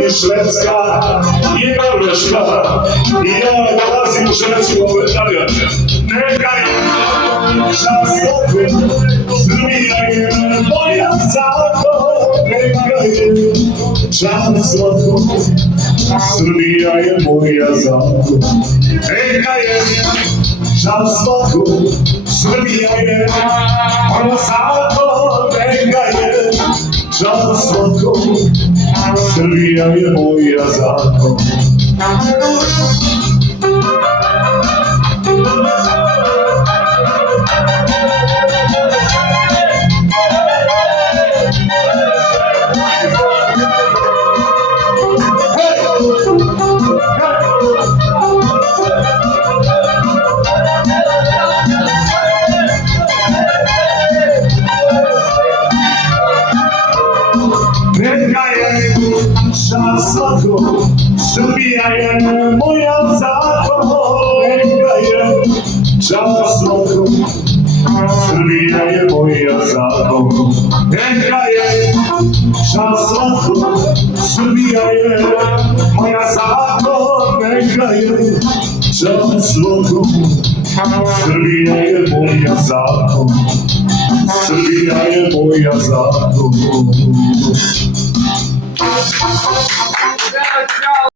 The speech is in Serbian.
i Švedska i Norveška i ja dolazim u Švedsku ove Italijane. Neka je časopis, Srbija je moja zato. Neka je časopis, Srbija je moja zato. Neka je časopis, Srbija je moja zato. Neka je časopis, Srbija je moja zato. Neka je časopis, Srbija je moja zato. Neka je časopis, Srbija je moja zato. Neka je časopis, Srbija je moja zato. Neka je časopis, Srbija je moja zato. Srbija je moja zato.